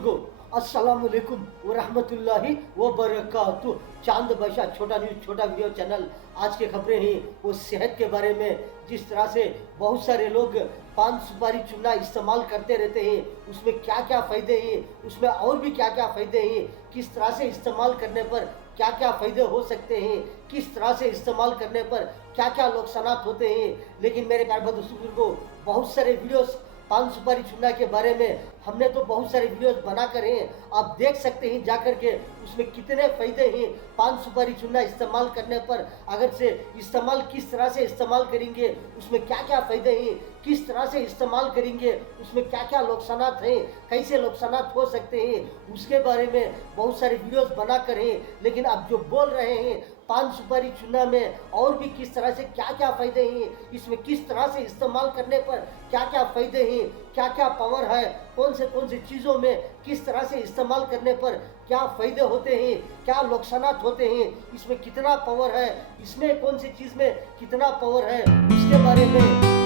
बुजुर्गों, अस्सलाम वालेकुम व रहमतुल्लाहि व बरकातुहू। चांद बशा छोटा न्यूज़ छोटा वीडियो चैनल। आज की खबरें ही वो सेहत के बारे में, जिस तरह से बहुत सारे लोग पान सुपारी चूना इस्तेमाल करते रहते हैं, उसमें क्या क्या फ़ायदे हैं, उसमें और भी क्या क्या फ़ायदे हैं, किस तरह से इस्तेमाल करने पर क्या क्या फ़ायदे हो सकते हैं, किस तरह से इस्तेमाल करने पर क्या क्या नुकसानात होते हैं। लेकिन मेरे प्यारे बुजुर्गों, बहुत सारे वीडियोस पान सुपारी चूना के बारे में हमने तो बहुत सारे वीडियोस बनाकर हैं, आप देख सकते हैं जाकर के उसमें कितने फ़ायदे हैं। पान सुपारी चूना इस्तेमाल करने पर अगर से इस्तेमाल किस तरह से इस्तेमाल करेंगे, उसमें क्या क्या फ़ायदे हैं, किस तरह से इस्तेमाल करेंगे, उसमें क्या क्या नुकसानात हैं, कैसे नुकसानात हो सकते हैं, उसके बारे में बहुत सारे वीडियोस बनाकर हैं। लेकिन अब जो बोल रहे हैं पान सुपारी चूना में और भी किस तरह से क्या क्या फ़ायदे हैं, इसमें किस तरह से इस्तेमाल करने पर क्या क्या फ़ायदे हैं, क्या क्या पावर है, कौन से चीज़ों में किस तरह से इस्तेमाल करने पर क्या फ़ायदे होते हैं, क्या नुकसानात होते हैं, इसमें कितना पावर है, इसमें कौन सी चीज़ में कितना पावर है, उसके बारे में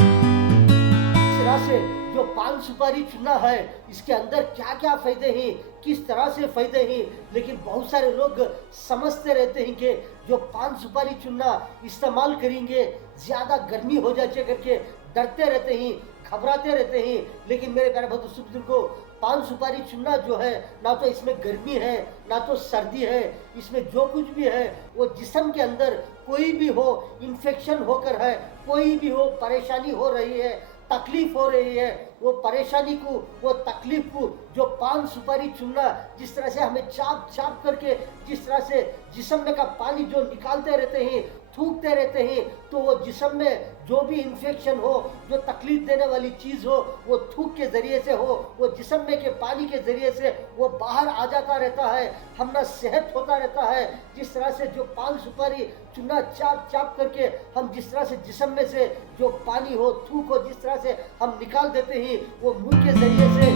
तरह से जो पान सुपारी चूना है इसके अंदर क्या क्या फ़ायदे हैं, किस तरह से फ़ायदे हैं। लेकिन बहुत सारे लोग समझते रहते हैं कि जो पान सुपारी चूना इस्तेमाल करेंगे ज़्यादा गर्मी हो जाए करके डरते रहते हैं, घबराते रहते हैं। लेकिन मेरे प्यारे बुजुर्गों को पान सुपारी चूना जो है, ना तो इसमें गर्मी है ना तो सर्दी है, इसमें जो कुछ भी है वो जिस्म के अंदर कोई भी हो इन्फेक्शन होकर है, कोई भी हो परेशानी हो रही है, तकलीफ हो रही है, वो परेशानी को, वो तकलीफ को जो पान सुपारी चूना जिस तरह से हमें चाप चाप करके जिस तरह से जिस्म में का पानी जो निकालते रहते हैं, थूकते रहते हैं, तो वो जिस्म में जो भी इन्फेक्शन हो, जो तकलीफ देने वाली चीज़ हो, वो थूक के ज़रिए से हो, वो जिस्म में के पानी के ज़रिए से वो बाहर आ जाता रहता है, हमना सेहत होता रहता है। जिस तरह से जो पान सुपारी चूना चाप चाप करके हम जिस तरह से जिस्म में से जो पानी हो, थूक हो, जिस तरह से हम निकाल देते हैं, वो मुंह के ज़रिए से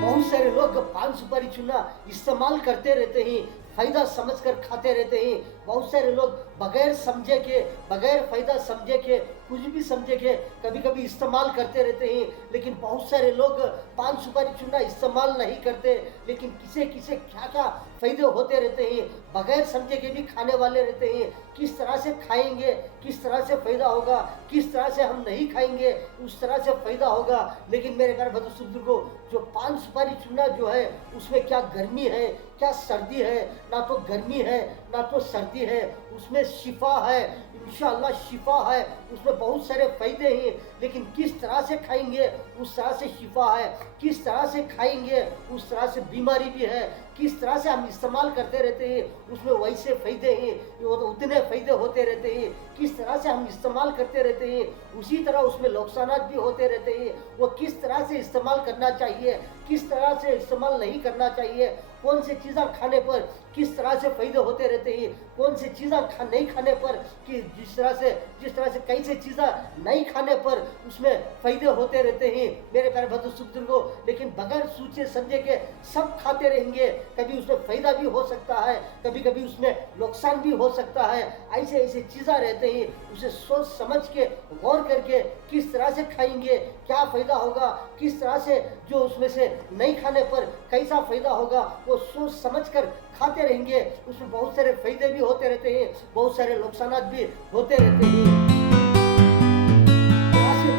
बहुत सारे लोग पान सुपारी चूना इस्तेमाल करते रहते हैं, फ़ायदा समझकर खाते रहते हैं। बहुत सारे लोग बगैर समझे के, बगैर फ़ायदा समझे के, कुछ भी समझे के कभी कभी इस्तेमाल करते रहते हैं। लेकिन बहुत सारे लोग पान सुपारी चूना इस्तेमाल नहीं करते, लेकिन किसे किसे क्या क्या फ़ायदे होते रहते हैं, बगैर समझे के भी खाने वाले रहते हैं। किस तरह से खाएंगे, किस तरह से फ़ायदा होगा, किस तरह से हम नहीं खाएंगे उस तरह से फ़ायदा होगा। लेकिन मेरे प्यारे बुजुर्गों, जो पान सुपारी चूना जो है उसमें क्या गर्मी है, क्या सर्दी है, ना तो गर्मी है ना तो सर्दी है, उसमें शिफा है, इंशाअल्लाह शिफा है, उसमें बहुत सारे फ़ायदे हैं। लेकिन किस तरह से खाएंगे उस तरह से शिफा है, किस तरह से खाएंगे उस तरह से बीमारी भी है, किस तरह से हम इस्तेमाल करते रहते हैं उसमें वैसे फ़ायदे हैं, वो तो उतने फ़ायदे होते रहते हैं। किस तरह से हम इस्तेमाल करते रहते हैं उसी तरह उसमें नुकसानात भी होते रहते हैं। वो किस तरह से इस्तेमाल करना चाहिए, किस तरह से इस्तेमाल नहीं करना चाहिए, कौन सी चीज़ें खाने पर किस तरह से फ़ायदे होते रहते हैं, कौन सी चीज़ें नहीं खाने पर कि जिस तरह से कैसे चीज़ें नहीं खाने पर उसमें फ़ायदे होते रहते हैं। मेरे प्यारे बुजुर्गों, लेकिन बगैर सोचे समझे के सब खाते रहेंगे, कभी उसमें फ़ायदा भी हो सकता है, कभी कभी उसमें नुकसान भी हो सकता है। ऐसे ऐसे चीज़ें रहते हैं, उसे सोच समझ के गौर करके किस तरह से खाएंगे, क्या फ़ायदा होगा, किस तरह से जो उसमें से नहीं खाने पर कैसा फ़ायदा होगा, वो सोच समझ कर खाते रहेंगे। उसमें बहुत सारे फ़ायदे भी होते रहते हैं, बहुत सारे नुकसानात भी होते रहते हैं।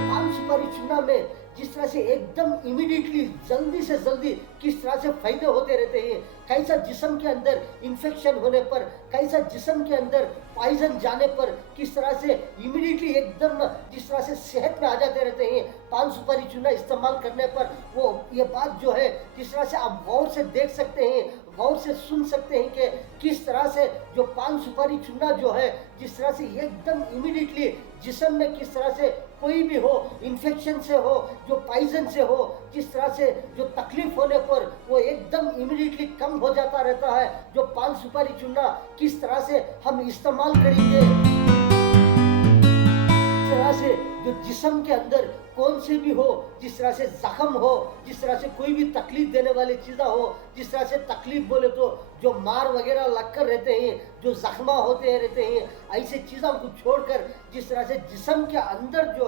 पान सुपारी चूना में जिस तरह से एकदम इमीडिएटली जल्दी से जल्दी किस तरह से फ़ायदे होते रहते हैं, कैसा जिस्म के अंदर इन्फेक्शन होने पर, कैसा जिस्म के अंदर पॉइजन जाने पर किस तरह से इमीडिएटली एकदम जिस तरह से सेहत में आ जाते रहते हैं पान सुपारी चूना इस्तेमाल करने पर। वो ये बात जो है जिस तरह से आप गौर से देख सकते हैं, गौर से सुन सकते हैं कि किस तरह से जो पान सुपारी चूना जो है जिस तरह से एकदम इमीडिएटली जिस्म में किस तरह से कोई भी हो इन्फेक्शन से हो, जो पॉइजन से हो, जिस तरह से जो तकलीफ होने पर वो एकदम इमीडिएटली कम हो जाता रहता है। जो पान सुपारी चूना किस तरह से हम इस्तेमाल करेंगे, इस तरह से जो जिस्म के अंदर कौन से भी हो, जिस तरह से जख्म हो, जिस तरह से कोई भी तकलीफ देने वाली चीज़ें हो, जिस तरह से तकलीफ बोले तो जो मार वगैरह लगकर रहते हैं, जो जख्मा होते रहते हैं, ऐसे चीज़ों को छोड़कर जिस तरह से जिस्म के अंदर जो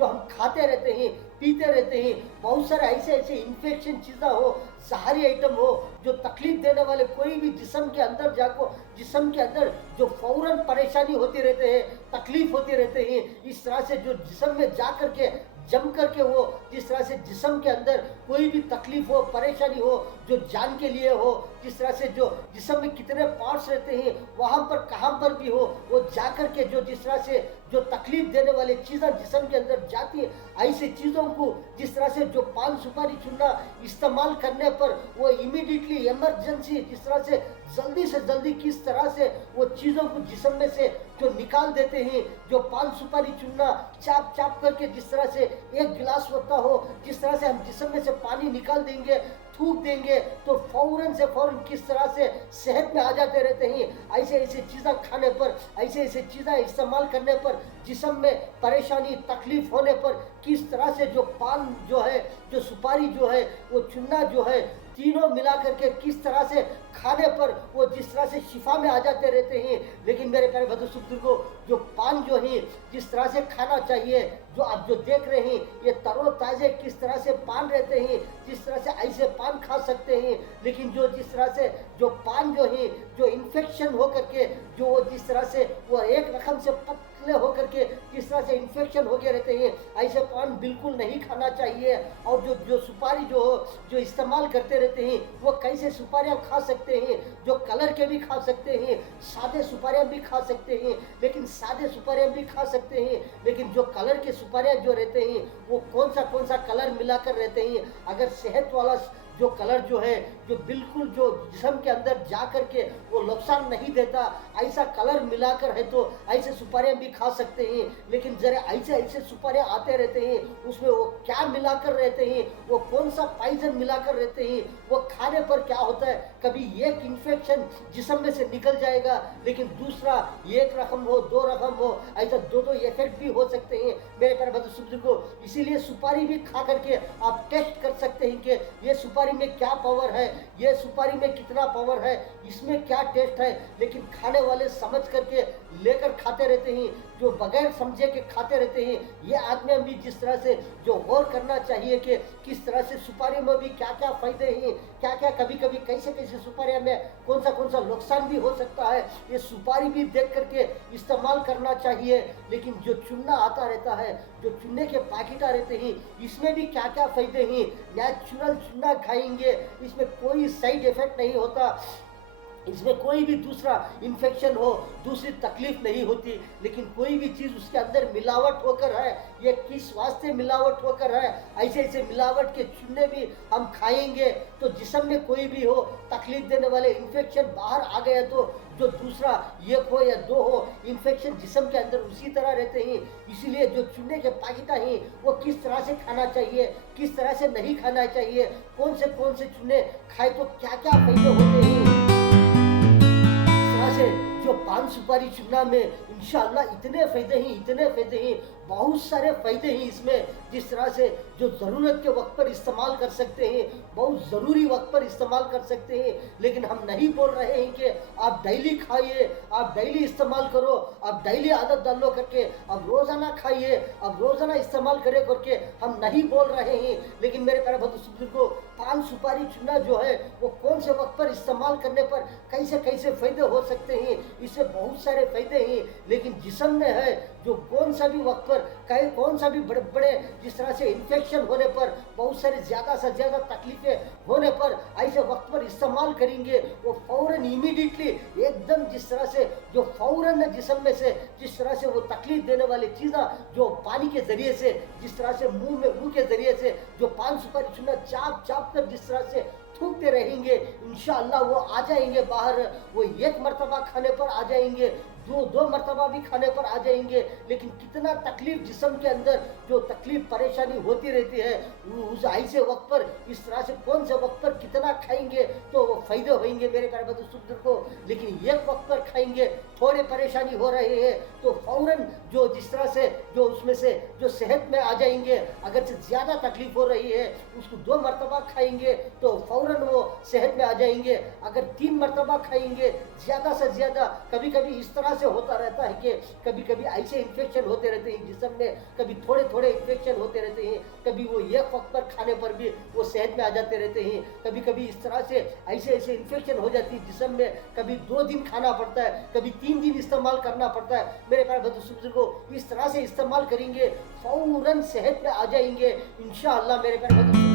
हम खाते रहते हैं, पीते रहते हैं, बहुत सारे ऐसे ऐसे इन्फेक्शन चीज़ें हो, जहरी आइटम हो, जो तकलीफ देने वाले कोई भी जिस्म के अंदर जाको, जिस्म के अंदर जो फौरन परेशानी होती रहते हैं, तकलीफ होती रहते हैं, इस तरह से जो जिस्म में जा कर के जम करके वो जिस तरह से जिस्म के अंदर कोई भी तकलीफ हो, परेशानी हो, जो जान के लिए हो, जिस तरह से जो जिस्म में कितने पार्ट्स रहते हैं, वहाँ पर कहाँ पर भी हो, वो जा कर के जो जिस तरह से जो तकलीफ देने वाले चीज़ें जिस्म के अंदर जाती है, ऐसी चीज़ों को जिस तरह से जो पान सुपारी चुनना इस्तेमाल करने पर वो इमीडिएटली इमरजेंसी जिस तरह से जल्दी किस तरह से वो चीज़ों को जिस्म में से जो निकाल देते हैं, जो पान सुपारी चुनना चाप चाप करके जिस तरह से एक गिलास होता हो, जिस तरह से हम जिस्म में से पानी निकाल देंगे, थूक देंगे, तो फौरन से फौरन किस तरह से सेहत में आ जाते रहते हैं। ऐसे ऐसे चीज़ें खाने पर, ऐसे ऐसे चीज़ें इस्तेमाल करने पर, जिस्म में परेशानी तकलीफ होने पर किस तरह से जो पान जो है, जो सुपारी जो है, वो चुन्ना जो है, तीनों मिला करके किस तरह से खाने पर वो जिस तरह से शिफा में आ जाते रहते हैं। लेकिन मेरे प्यारे बंधु को जो पान जो है जिस तरह से खाना चाहिए, जो आप जो देख रहे हैं ये तरोताज़े किस तरह से पान रहते हैं, जिस तरह से ऐसे पान खा सकते हैं। लेकिन जो जिस तरह से जो पान जो है, जो इन्फेक्शन हो करके जो जिस तरह से वो एक रकम से पतले होकर के जिस तरह से इन्फेक्शन हो गए रहते हैं, ऐसे पान बिल्कुल नहीं खाना चाहिए। और जो जो सुपारी जो इस्तेमाल करते रहते हैं, वो कैसे सुपारियाँ खा सकते हैं, जो कलर के भी खा सकते हैं, सादे सुपारियाँ भी खा सकते हैं, लेकिन सादे सुपारियाँ भी खा सकते हैं, लेकिन जो कलर के सुपारियाँ जो रहते हैं वो कौन सा कलर मिलाकर रहते हैं। अगर सेहत वाला जो कलर जो है, जो बिल्कुल जो जिस्म के अंदर जा कर के वो नुकसान नहीं देता, ऐसा कलर मिलाकर है तो ऐसे सुपारियाँ भी खा सकते हैं। लेकिन जरा ऐसे ऐसे सुपारियाँ आते रहते हैं, उसमें वो क्या मिलाकर रहते हैं, वो कौन सा पॉइजन मिलाकर रहते हैं, वो खाने पर क्या होता है, कभी एक इन्फेक्शन जिस्म में से निकल जाएगा, लेकिन दूसरा एक रकम हो, दो रकम हो, ऐसा दो इफेक्ट भी हो सकते हैं मेरे प्यारे बंधु को। इसीलिए सुपारी भी खा करके आप टेस्ट कर सकते हैं कि ये सुपारी में क्या पावर है, ये सुपारी में कितना पावर है, इसमें क्या टेस्ट है। लेकिन खाने वाले समझ करके लेकर खाते रहते हैं, जो बगैर समझे के खाते रहते हैं। ये आदमी भी जिस तरह से जो गौर करना चाहिए कि किस तरह से सुपारी में भी क्या क्या फायदे हैं, क्या क्या कभी कभी कैसे कैसे सुपारी में कौन सा नुकसान भी हो सकता है, ये सुपारी भी देख करके इस्तेमाल करना चाहिए। लेकिन जो चुन्ना आता रहता है, जो चुन्ने के पैकेट रहते हैं, इसमें भी क्या क्या फायदे हैं। नेचुरल चुन्ना खाएंगे, इसमें कोई साइड इफेक्ट नहीं होता, इसमें कोई भी दूसरा इन्फेक्शन हो, दूसरी तकलीफ नहीं होती। लेकिन कोई भी चीज़ उसके अंदर मिलावट होकर है, ये किस वास्ते मिलावट होकर है, ऐसे ऐसे मिलावट के चुन्ने भी हम खाएंगे तो जिस्म में कोई भी हो तकलीफ देने वाले इन्फेक्शन बाहर आ गया तो जो दूसरा एक हो या दो हो इन्फेक्शन जिस्म के अंदर उसी तरह रहते हैं। इसीलिए जो चुन्ने के पैकेट हैं वो किस तरह से खाना चाहिए, किस तरह से नहीं खाना चाहिए, कौन से चुन्ने खाए तो क्या क्या फायदे होते हैं। से जो पान सुपारी चुनना में इंशाअल्लाह इतने फायदे हैं, बहुत सारे फायदे हैं इसमें। जिस तरह से जो ज़रूरत के वक्त पर इस्तेमाल कर सकते हैं, बहुत ज़रूरी वक्त पर इस्तेमाल कर सकते हैं। लेकिन हम नहीं बोल रहे हैं कि आप डेली खाइए, आप डेली इस्तेमाल करो, आप डेली आदत डालो करके, अब रोज़ाना खाइए, अब रोज़ाना इस्तेमाल करे करके हम नहीं बोल रहे हैं। लेकिन मेरे प्यारे बंधु को पान सुपारी चुनना जो है वो कौन से वक्त पर इस्तेमाल करने पर कैसे कैसे फ़ायदे हो सकते हैं, इससे बहुत सारे फ़ायदे हैं। लेकिन जिस्म में है जो कौन सा भी वक्त पर कौन सा भी बड़े बड़े जिस तरह से इन्फेक्शन होने पर, बहुत सारे ज़्यादा से ज़्यादा तकलीफ़ें होने पर ऐसे वक्त पर इस्तेमाल करेंगे, वो फ़ौरन इमीडिएटली एकदम जिस तरह से जो फ़ौरन जिस्म में से जिस तरह से वो तकलीफ देने वाली चीज़ें जो पानी के ज़रिए से जिस तरह से मुंह के ज़रिए से जो पान सुपारी चुना चाप चाप कर जिस तरह से थूकते रहेंगे, इंशाअल्लाह वो आ जाएंगे बाहर। वो एक मरतबा खाने पर आ जाएंगे, दो मरतबा भी खाने पर आ जाएंगे। लेकिन कितना तकलीफ जिस्म के अंदर जो तकलीफ परेशानी होती रहती है, उस ऐसे वक्त पर इस तरह से कौन से वक्त पर कितना खाएंगे तो वो फायदे होंगे मेरे प्यारे बंधु को। लेकिन एक वक्त पर खाएंगे, थोड़े परेशानी हो रही है तो फौरन जो जिस तरह से जो उसमें से जो सेहत में आ जाएंगे। अगर से ज़्यादा तकलीफ हो रही है उसको 2 मरतबा खाएंगे तो फौरन वो सेहत में आ जाएंगे। अगर 3 मरतबा खाएंगे ज़्यादा से ज़्यादा, कभी कभी इस तरह से होता रहता है कि कभी कभी ऐसे इन्फेक्शन होते रहते हैं जिस्म में, कभी थोड़े थोड़े इन्फेक्शन होते रहते हैं, कभी वो एक वक्त पर खाने पर भी वो सेहत में आ जाते रहते हैं, कभी कभी इस तरह से ऐसे ऐसे इन्फेक्शन हो जाती है जिस्म में, कभी 2 दिन खाना पड़ता है, कभी 3 दिन इस्तेमाल करना पड़ता है। मेरे प्यारे बंधु को इस तरह से इस्तेमाल करेंगे फौरन सेहत में आ जाएंगे इंशाअल्लाह। मेरे प्यारे बंधु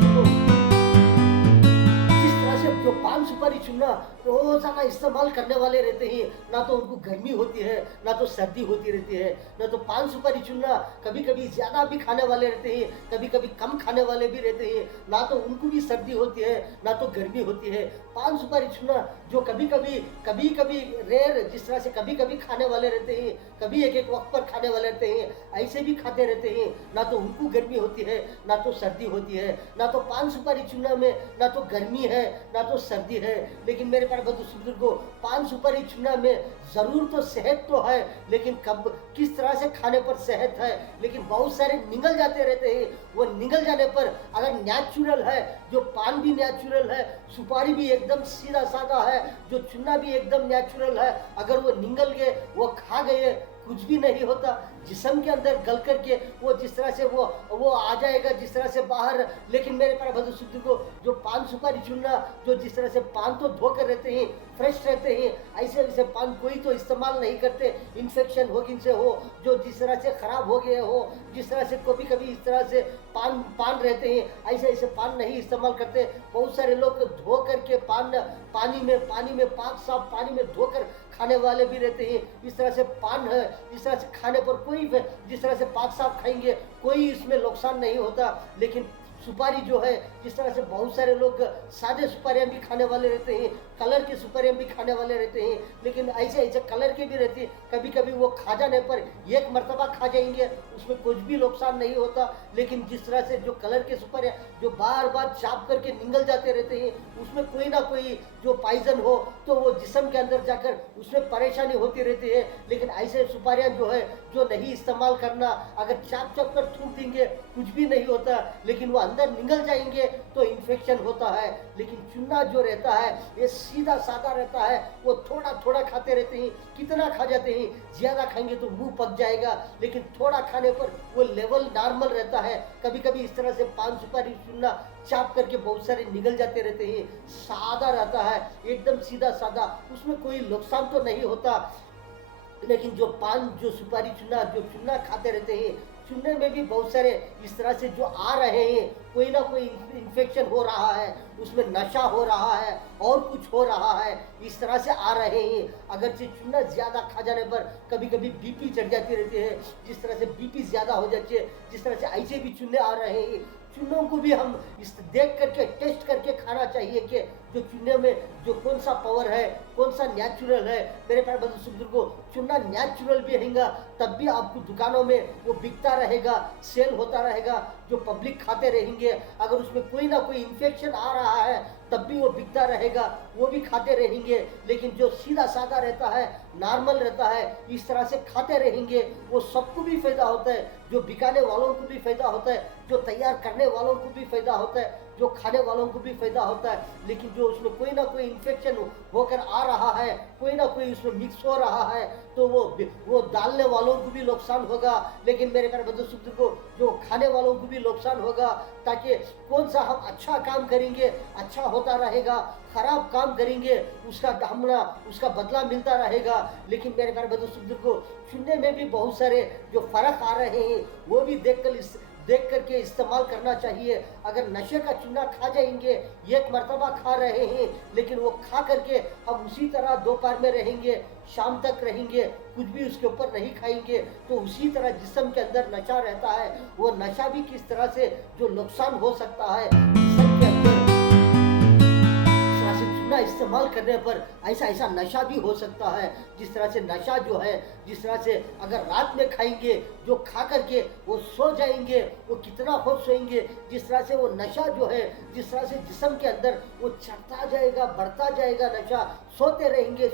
जो पान सुपारी चूना रोजाना इस्तेमाल करने वाले रहते हैं, ना तो उनको गर्मी होती है ना तो सर्दी होती रहती है, ना तो पान सुपारी चूना कभी कभी ज़्यादा भी खाने वाले रहते हैं, कभी कभी कम खाने वाले भी रहते हैं, ना तो उनको भी सर्दी होती है ना तो गर्मी होती है। पान सुपारी चूना जो कभी कभी रेयर, जिस तरह से कभी कभी खाने वाले रहते हैं, कभी एक एक वक्त पर खाने वाले रहते हैं, ऐसे भी खाते रहते हैं, ना तो उनको गर्मी होती है ना तो सर्दी होती है, ना तो पान सुपारी चूना में ना तो गर्मी है ना तो सर्दी है। लेकिन मेरे प्यारे बंधु को पान सुपारी चूना में जरूर तो सेहत तो है, लेकिन कब किस तरह से खाने पर सेहत है, लेकिन बहुत सारे निगल जाते रहते हैं। वो निगल जाने पर अगर नेचुरल है, जो पान भी नेचुरल है, सुपारी भी एकदम सीधा साधा है, जो चूना भी एकदम नेचुरल है, अगर वो निगल गए, वो खा गए, कुछ भी नहीं होता। जिस्म के अंदर गल करके वो जिस तरह से वो आ जाएगा जिस तरह से बाहर। लेकिन मेरे प्यारे बंधु को जो पान सुपारी चूना, जो जिस तरह से पान तो धोकर रहते हैं, फ्रेश रहते हैं, ऐसे वैसे पान कोई तो इस्तेमाल नहीं करते, इन्फेक्शन हो से हो, जो जिस तरह से खराब हो गए हो, जिस तरह से कभी कभी इस तरह से पान रहते हैं, ऐसे ऐसे पान नहीं इस्तेमाल करते। बहुत सारे लोग धो करके पान पानी में पाक साफ पानी में धोकर खाने वाले भी रहते हैं। इस तरह से पान है, इस तरह से खाने पर कोई जिस तरह से पाक साफ खाएंगे कोई इसमें नुकसान नहीं होता। लेकिन सुपारी जो है, जिस तरह से बहुत सारे लोग सादे सुपारियाँ भी खाने वाले रहते हैं, कलर की सुपारियाँ भी खाने वाले रहते हैं, लेकिन ऐसे ऐसे कलर के भी रहती है, कभी कभी वो खा जाने पर एक मरतबा खा जाएंगे, उसमें कुछ भी नुकसान नहीं होता। लेकिन जिस तरह से जो कलर के सुपारियाँ जो बार बार चाप करके निगल जाते रहते हैं, उसमें कोई ना कोई जो पॉइजन हो तो वो जिस्म के अंदर जाकर उसमें परेशानी होती रहती है। लेकिन ऐसे सुपारियाँ जो है जो नहीं इस्तेमाल करना, अगर चाप चाप कर थूक देंगे कुछ भी नहीं होता, लेकिन वो अंदर निगल जाएंगे तो इन्फेक्शन होता है। लेकिन चूना जो रहता है ये सीधा साधा रहता है, वो थोड़ा थोड़ा खाते रहते हैं। कितना खा जाते हैं, ज़्यादा खाएंगे तो मुंह पक जाएगा, लेकिन थोड़ा खाने पर वो लेवल नॉर्मल रहता है। कभी कभी इस तरह से पान सुपारी चूना चाप करके बहुत सारे निगल जाते रहते हैं, सादा रहता है एकदम सीधा साधा, उसमें कोई नुकसान तो नहीं होता। लेकिन जो पान जो सुपारी चूना जो चूना खाते रहते हैं, चूने में भी बहुत सारे इस तरह से जो आ रहे हैं, कोई ना कोई इन्फेक्शन हो रहा है, उसमें नशा हो रहा है और कुछ हो रहा है, इस तरह से आ रहे हैं। अगर से चूना ज़्यादा खा जाने पर कभी कभी बीपी चढ़ जाती रहती है, जिस तरह से बीपी ज़्यादा हो जाती है, जिस तरह से ऐसे भी चूने आ रहे हैं। चूनों को भी हम इस देख करके टेस्ट करके खाना चाहिए कि जो चूने में जो कौन सा पावर है, कौन सा नेचुरल है। मेरे प्यारे बंधु को चूना नेचुरल भी रहेगा तब भी आपको दुकानों में वो बिकता रहेगा, सेल होता रहेगा, जो पब्लिक खाते रहेंगे। अगर उसमें कोई ना कोई इन्फेक्शन आ रहा है तब भी वो बिकता रहेगा, वो भी खाते रहेंगे। लेकिन जो सीधा साधा रहता है, नॉर्मल रहता है, इस तरह से खाते रहेंगे, वो सबको भी फायदा होता है, जो बिकाने वालों को भी फायदा होता है, जो तैयार करने वालों को भी फायदा होता है, जो खाने वालों को भी फायदा होता है। लेकिन जो उसमें कोई ना कोई इन्फेक्शन होकर आ रहा है, कोई ना कोई उसमें मिक्स हो रहा है, तो वो डालने वालों को भी नुकसान होगा। लेकिन मेरे प्यारे बंधु को जो खाने वालों को भी नुकसान होगा, ताकि कौन सा हम अच्छा काम करेंगे अच्छा होता रहेगा, खराब काम करेंगे उसका बदला मिलता रहेगा। लेकिन मेरे प्यारे बंधु को चुनने में भी बहुत सारे जो फर्क आ रहे हैं वो भी देख करके इस्तेमाल करना चाहिए। अगर नशे का चूना खा जाएंगे, एक मरतबा खा रहे हैं, लेकिन वो खा करके हम उसी तरह दोपहर में रहेंगे, शाम तक रहेंगे, कुछ भी उसके ऊपर नहीं खाएंगे, तो उसी तरह जिस्म के अंदर नशा रहता है। वो नशा भी किस तरह से जो नुकसान हो सकता है जिस्म के अंदर, चूना इस्तेमाल करने पर ऐसा नशा भी हो सकता है। जिस तरह से नशा जो है, जिस तरह से अगर रात में खाएंगे, जो खा करके वो सो जाएंगे, वो कितना खुश सोएंगे, जिस तरह से वो नशा जो है, जिस तरह से जिस्म के अंदर वो चढ़ता जाएगा, बढ़ता जाएगा नशा, सोते रहेंगे,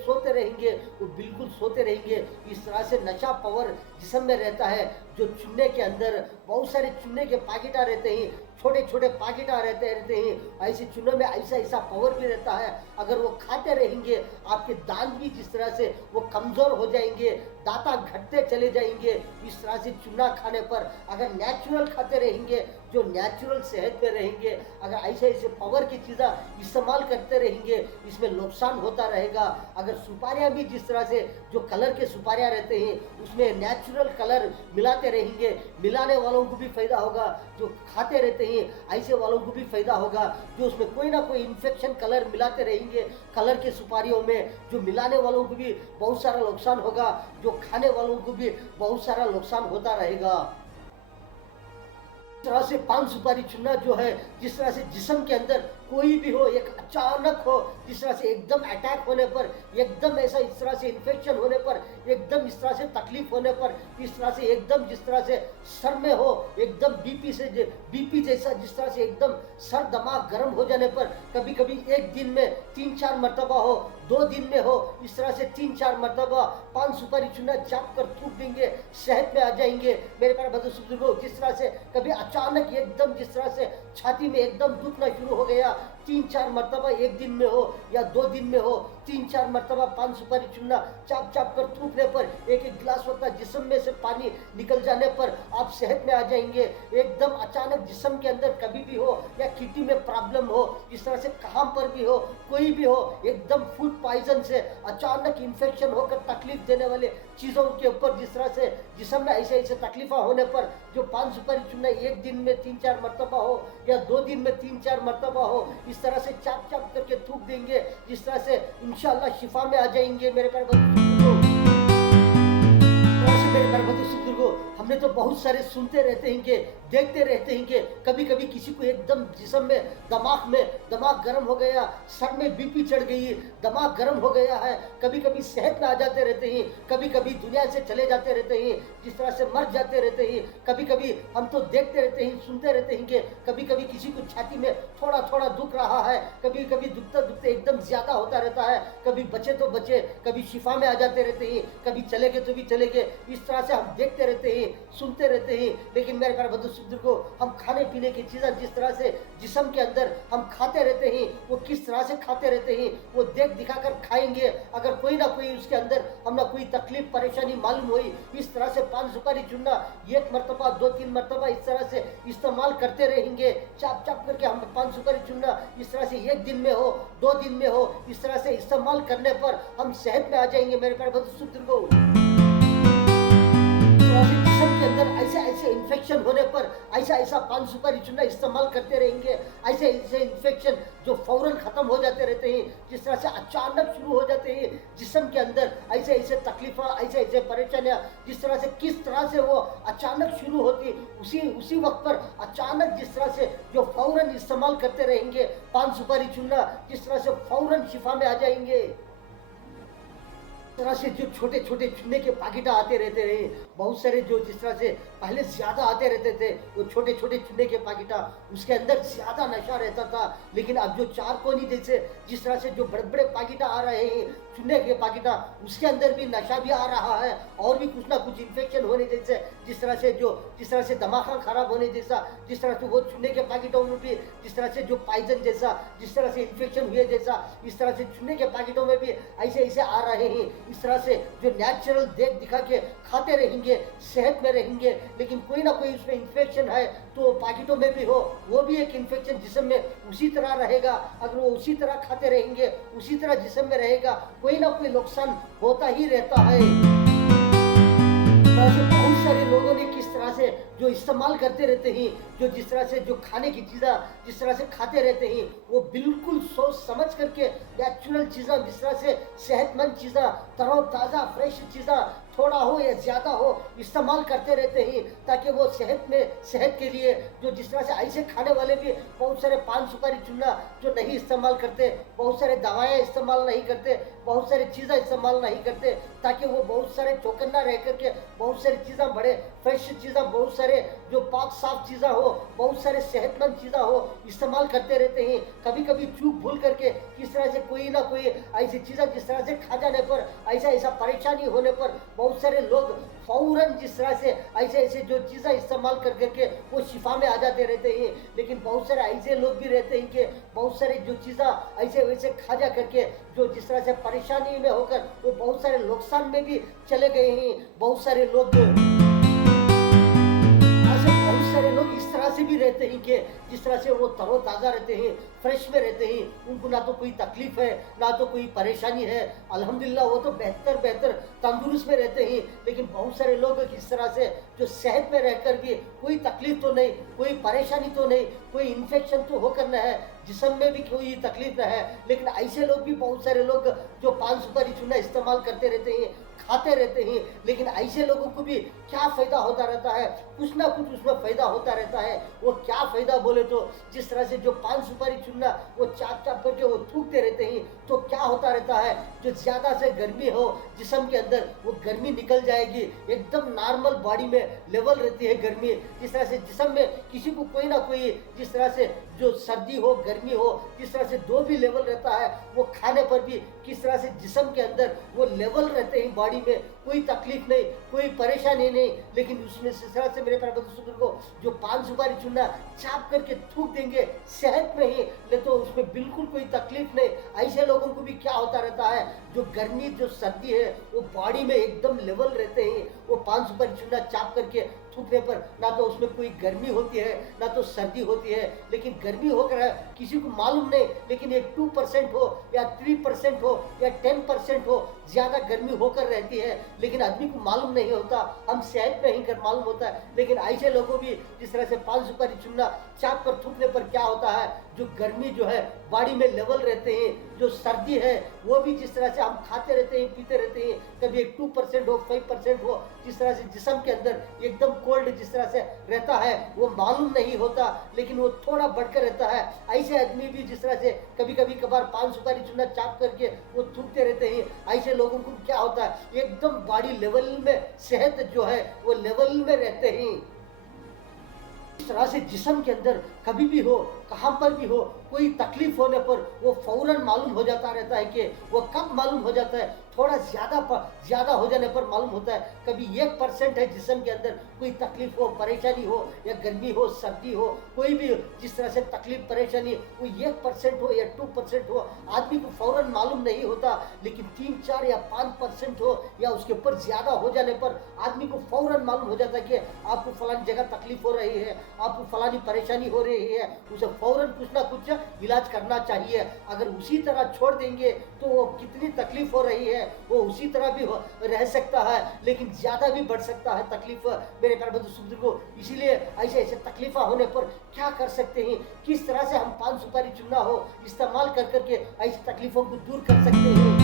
वो बिल्कुल सोते रहेंगे। इस तरह से नशा पावर जिस्म में रहता है। जो चूने के अंदर बहुत सारे चूने के पैकेट रहते हैं, छोटे छोटे पाकिट रहते हैं, ऐसे चूनों में ऐसा ऐसा पावर भी रहता है। अगर वो खाते रहेंगे आपके दांत भी जिस तरह से वो कमज़ोर हो जाएंगे, दांता घटते चले जाएंगे। इस तरह से चूना खाने पर अगर नेचुरल खाते रहेंगे, जो नेचुरल सेहत में रहेंगे, अगर ऐसे ऐसे पावर की चीज़ें इस्तेमाल करते रहेंगे, इसमें नुकसान होता रहेगा। अगर सुपारियाँ भी जिस तरह से जो कलर के सुपारियाँ रहते हैं उसमें नेचुरल कलर मिलाते रहेंगे, मिलाने वालों को भी फ़ायदा होगा, जो खाते रहते हैं ऐसे वालों को भी फ़ायदा होगा। जो उसमें कोई ना कोई इन्फेक्शन कलर मिलाते रहेंगे, कलर के सुपारियों में जो मिलाने वालों को भी बहुत सारा नुकसान होगा, जो खाने वालों को भी बहुत सारा नुकसान होता रहेगा। जिस तरह से पान सुपारी चुनना जो है, जिस तरह से जिस्म के अंदर कोई भी हो, एक अचानक हो, जिस तरह से एकदम अटैक होने पर, एकदम ऐसा इस तरह से इन्फेक्शन होने पर, एकदम इस तरह से तकलीफ होने पर, इस तरह से एकदम जिस तरह से सर में हो, एकदम बीपी जैसा जिस तरह से एकदम सर दिमाग गर्म हो जाने पर, कभी कभी एक दिन में 3-4 मरतबा हो, 2 दिन में हो, इस तरह से 3-4 मरतबा पान सुपारी चुना चाप कर थूक देंगे, सेहत में आ जाएंगे। मेरे प्यारे बुजुर्गों, जिस तरह से कभी अचानक एकदम जिस तरह से छाती में एकदम दुखना शुरू हो गया, 3-4 मरतबा एक दिन में हो या 2 दिन में हो, 3-4 मरतबा पान सुपारी चुनना चाप चाप कर थूकने पर, एक एक गिलास होता जिस्म में से पानी निकल जाने पर आप सेहत में आ जाएंगे। एकदम अचानक जिस्म के अंदर कभी भी हो या किडनी में प्रॉब्लम हो, इस तरह से कहाँ पर भी हो, कोई भी हो, एकदम फूड पॉइजन से अचानक इन्फेक्शन होकर तकलीफ देने वाले चीज़ों के ऊपर जिस तरह से जिस्म में ऐसे ऐसे तकलीफा होने पर, जो पान सुपारी चुनना एक दिन में 3-4 मरतबा हो या 2 दिन में 3-4 मरतबा हो, इस तरह से चाप चाप करके थूक देंगे, जिस तरह से इंशाअल्लाह शिफा में आ जाएंगे। मेरे प्यारे बुजुर्गों, हमने तो बहुत सारे सुनते रहते हैं कि देखते रहते हैं कि कभी कभी किसी को एकदम जिस्म में दिमाग गर्म हो गया, सर में बीपी चढ़ गई, दिमाग गर्म हो गया है, कभी कभी सेहत में आ जाते रहते हैं, कभी कभी दुनिया से चले जाते रहते हैं, जिस तरह से मर जाते रहते हैं। कभी कभी हम तो देखते रहते हैं, सुनते रहते हैं कि कभी कभी किसी को छाती में थोड़ा थोड़ा दुख रहा है, कभी कभी दुखते दुखते एकदम ज्यादा होता रहता है, कभी बचे तो बचे, कभी शिफा में आ जाते रहते हैं, कभी चले गए तो भी चले गए। इस तरह से हम देखते रहते हैं, सुनते रहते हैं। लेकिन मेरे प्यारे बुजुर्गों, हम खाने पीने की चीज़ें जिस तरह से जिस्म के अंदर हम खाते रहते हैं, वो किस तरह से खाते रहते हैं, वो देख दिखाकर खाएंगे। अगर कोई ना कोई उसके अंदर हम ना कोई तकलीफ परेशानी मालूम हुई, इस तरह से पान सुपारी चुनना 1 मरतबा 2-3 मरतबा इस तरह से इस्तेमाल करते रहेंगे, चाप चाप करके हम पान सुपारी चुनना इस तरह से 1 दिन में हो, 2 दिन में हो, इस तरह से इस्तेमाल करने पर हम सेहत में आ जाएंगे। मेरे प्यारे बुजुर्गों, जिस्म के अंदर ऐसे ऐसे इन्फेक्शन होने पर ऐसा ऐसा पान सुपारी चुना इस्तेमाल करते रहेंगे, ऐसे ऐसे इन्फेक्शन जो फौरन ख़त्म हो जाते रहते हैं, जिस तरह से अचानक शुरू हो जाते हैं जिस्म के अंदर ऐसे ऐसे तकलीफा, ऐसे ऐसे परेशानियाँ, जिस तरह से किस तरह से वो अचानक शुरू होती, उसी वक्त पर अचानक जिस तरह से जो फौरन इस्तेमाल करते रहेंगे पान सुपारी चुनना, जिस तरह से फौरन शिफा में आ जाएंगे। तरह से जो छोटे छोटे चुनने के पैकेट आते रहते हैं, बहुत सारे जो जिस तरह से पहले ज़्यादा आते रहते थे, वो छोटे छोटे चुनने के पैकेट, उसके अंदर ज़्यादा नशा रहता था। लेकिन अब जो 4 कोनी जैसे जिस तरह से जो बड़े बड़े पैकेट आ रहे हैं चुनने के पैकेट, उसके अंदर भी नशा भी आ रहा है, और भी कुछ ना कुछ इन्फेक्शन होने जैसे, जिस तरह से दिमाग खराब होने जैसा, जिस तरह से वो चुनने के पैकेटों में भी जिस तरह से जो पॉइजन जैसा, जिस तरह से इन्फेक्शन हुए जैसा, इस तरह से चुनने के पैकेटों में भी ऐसे ऐसे आ रहे हैं। इस तरह से जो नेचुरल देख दिखा के खाते रहेंगे, सेहत में रहेंगे, लेकिन कोई ना कोई उसमें इन्फेक्शन है तो पैकेटों में भी हो, वो भी एक इन्फेक्शन जिस्म में उसी तरह रहेगा। अगर वो उसी तरह खाते रहेंगे, उसी तरह जिस्म में रहेगा, कोई ना कोई नुकसान होता ही रहता है। बहुत सारे लोगों ने किस तरह से जो इस्तेमाल करते रहते हैं, जो जिस तरह से जो खाने की चीज़ें जिस तरह से खाते रहते हैं, वो बिल्कुल सोच समझ करके नेचुरल चीज़ें, जिस तरह से सेहतमंद चीज़ें, तरोताज़ा फ्रेश चीज़ें, थोड़ा हो या ज़्यादा हो, इस्तेमाल करते रहते हैं, ताकि वो सेहत के लिए जो जिस तरह से ऐसे खाने वाले भी बहुत सारे पान सुपारी चुनना जो नहीं इस्तेमाल करते, बहुत सारे दवाएं इस्तेमाल नहीं करते, बहुत सारी चीज़ें इस्तेमाल नहीं करते, ताकि वो बहुत सारे चौकन्ना रह करके बहुत सारी चीज़ें, बड़े फ्रेश चीज़ें, बहुत सारे जो पाक साफ चीज़ें हो, बहुत सारे सेहतमंद चीज़ें हो, इस्तेमाल करते रहते हैं। कभी कभी चूक भूल करके किस तरह से कोई ना कोई ऐसी चीज़ें जिस तरह से खा जाने पर, ऐसा ऐसा परेशानी होने पर बहुत बहुत सारे लोग फ़ौरन जिस तरह से ऐसे ऐसे जो चीज़ें इस्तेमाल कर करके वो शिफा में आ जाते रहते हैं, लेकिन बहुत सारे ऐसे लोग भी रहते हैं कि बहुत सारे जो चीज़ें ऐसे वैसे खा जा करके जो जिस तरह से परेशानी में होकर वो बहुत सारे नुकसान में भी चले गए हैं। बहुत सारे लोग ऐसे बहुत सारे लोग इस तरह से भी रहते हैं कि जिस तरह से वो तरोताज़ा रहते हैं, फ्रेश में रहते हैं, उनको ना तो कोई तकलीफ है, ना तो कोई परेशानी है। अल्हम्दुलिल्लाह वो तो बेहतर तंदुरुस्त में रहते हैं। लेकिन बहुत सारे लोग इस तरह से जो सेहत में रहकर भी कोई तकलीफ तो नहीं, कोई परेशानी तो नहीं, कोई इन्फेक्शन तो होकर न है, जिस्म में भी कोई तकलीफ न है, लेकिन ऐसे लोग भी बहुत सारे लोग जो पान सुपारी चूना इस्तेमाल करते रहते हैं, खाते रहते हैं, लेकिन ऐसे लोगों को भी क्या फ़ायदा होता रहता है, कुछ ना कुछ उसमें फ़ायदा होता रहता है। वो क्या फ़ायदा बोले तो जिस तरह से जो पान सुपारी चूना वो चाप-चाप करके वो थूकते रहते हैं, तो क्या होता रहता है, जो ज़्यादा से गर्मी हो जिस्म के अंदर वो गर्मी निकल जाएगी, एकदम नॉर्मल बॉडी में लेवल रहती है गर्मी। जिस तरह से जिस्म में किसी को कोई ना कोई जिस तरह से जो सर्दी हो, गर्मी हो, जिस तरह से जो भी लेवल रहता है, वो खाने पर भी किस तरह से जिस्म के अंदर वो लेवल रहते हैं बॉडी में, कोई तकलीफ नहीं, कोई परेशानी नहीं। लेकिन उसमें इस तरह से मेरे प्यारे दोस्तों को जो पान सुपारी चूना चाप करके थूक देंगे सेहत में ही, ले तो उसमें बिल्कुल कोई तकलीफ नहीं। ऐसे लोगों को भी क्या होता रहता है, जो गर्मी जो सर्दी है वो बॉडी में एकदम लेवल रहते हैं, वो पान सुपारी चूना चाप करके थूकने पर ना तो उसमें कोई गर्मी होती है, ना तो सर्दी होती है। लेकिन गर्मी होकर है किसी को मालूम नहीं, लेकिन एक 2% हो या 3% हो या 10% हो, ज़्यादा गर्मी होकर रहती है, लेकिन आदमी को मालूम नहीं होता, हम सेहत में ही कर मालूम होता है। लेकिन ऐसे लोगों भी जिस तरह से पान सुपारी चूना चाप कर थूकने पर क्या होता है, जो गर्मी जो है बॉडी में लेवल रहते हैं, जो सर्दी है वो भी जिस तरह से हम खाते रहते हैं, पीते रहते हैं, कभी एक 2% हो, 5% हो, जिस तरह से जिस्म के अंदर एकदम कोल्ड जिस तरह से रहता है वो मालूम नहीं होता, लेकिन वो थोड़ा बढ़कर रहता है। ऐसे आदमी भी जिस तरह से कभी कभी कभार पान सुपारी चूना चाप करके वो थूकते रहते हैं, ऐसे लोगों को क्या होता है, एकदम बॉडी लेवल में सेहत जो है वो लेवल में रहते हैं। इस तरह से जिस्म के अंदर कभी भी हो, कहाँ पर भी हो, कोई तकलीफ होने पर वो फौरन मालूम हो जाता रहता है कि वो कब मालूम हो जाता है, थोड़ा ज़्यादा हो जाने पर मालूम होता है। कभी 1% है जिस्म के अंदर कोई तकलीफ हो, परेशानी हो, या गर्मी हो, सर्दी हो, कोई भी जिस तरह से तकलीफ परेशानी वो 1% हो या 2% हो, आदमी को फौरन मालूम नहीं होता। लेकिन 3, 4 या 5% हो या उसके ऊपर ज़्यादा हो जाने पर आदमी को फौरन मालूम हो जाता है कि आपको फलानी जगह तकलीफ हो रही है, आपको फलानी परेशानी हो रही है, उसे फौरन कुछ ना कुछ इलाज करना चाहिए। अगर उसी तरह छोड़ देंगे तो वो कितनी तकलीफ हो रही है वो उसी तरह भी रह सकता है, लेकिन ज़्यादा भी बढ़ सकता है तकलीफ मेरे प्यारे दोस्तों को। इसीलिए ऐसे ऐसे तकलीफा होने पर क्या कर सकते हैं, किस तरह से हम पान सुपारी चूना हो इस्तेमाल कर करके ऐसी तकलीफों को दूर कर सकते हैं।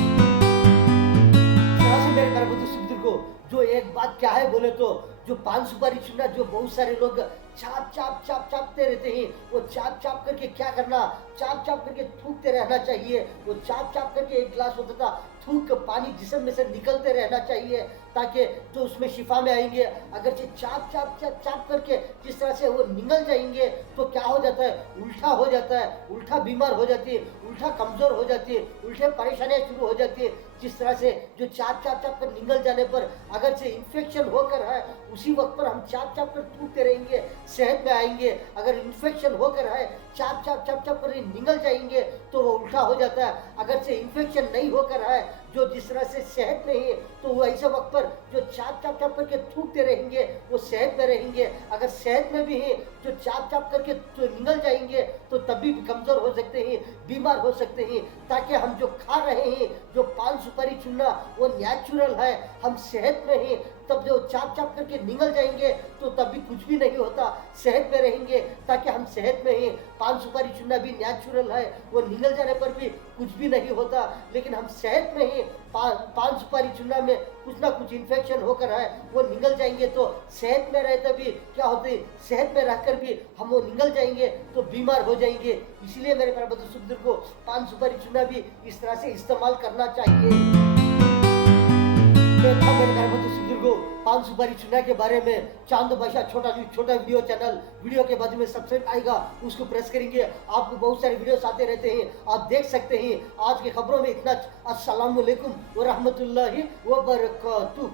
तरह से मेरे प्यारे दोस्तों को जो एक बात क्या है बोले तो जो पान सुपारी चूना जो बहुत सारे लोग चापते रहते हैं, वो चाप करके क्या करना, चाप करके थूकते रहना चाहिए। वो चाप करके एक गिलास होता था थूक पानी जिस्म में से निकलते रहना चाहिए, ताकि जो उसमें शिफा में आएंगे। अगर से चाप करके जिस तरह से वो निकल जाएंगे तो क्या हो जाता है, उल्टा हो जाता है, उल्टा बीमार हो जाती है, उल्टा कमज़ोर हो जाती है, उल्टे परेशानियाँ शुरू हो जाती है। जिस तरह से जो चाप कर निकल जाने पर अगर से इन्फेक्शन होकर है उसी वक्त पर हम चाप कर थूकते रहेंगे, सेहत में आएंगे। अगर इन्फेक्शन होकर है चाप कर निकल जाएंगे तो वो उल्टा हो जाता है। अगर से इन्फेक्शन नहीं होकर है जो जिस तरह से सेहत में है तो वो ऐसे वक्त पर जो चाप करके थूकते रहेंगे वो सेहत में रहेंगे। अगर सेहत में भी है जो चाप करके तो निकल जाएंगे तो तभी भी कमज़ोर हो सकते हैं, बीमार हो सकते हैं। ताकि हम जो खा रहे हैं जो पान सुपारी चूना वो नेचुरल है, हम सेहत में हैं, तब जो चाप करके निकल जाएंगे तो तभी कुछ भी नहीं होता, सेहत में रहेंगे। ताकि हम सेहत में हैं, पान सुपारी चूना भी नेचुरल है, वो निकल जाने पर भी कुछ भी नहीं होता। लेकिन हम सेहत में हैं, पान सुपारी चूना में कुछ ना कुछ इन्फेक्शन होकर है वो निकल जाएंगे तो सेहत में रहते भी क्या होते, सेहत में रहकर भी हम वो निकल जाएंगे तो बीमार हो जाएंगे। इसलिए मेरे प्यारे दोस्तों को पान सुपारी चूना भी इस तरह से इस्तेमाल करना चाहिए। मेरे प्यारे दोस्तों को पान सुपारी चूना के बारे में चांद बादशाह छोटा वीडियो चैनल वीडियो के बाजू में सब्सक्राइब आएगा, उसको प्रेस करेंगे, आपको बहुत सारे वीडियोस आते रहते हैं, आप देख सकते हैं। आज की खबरों में इतना। अस्सलाम वालेकुम व रहमतुल्लाहि व बरकातुहू।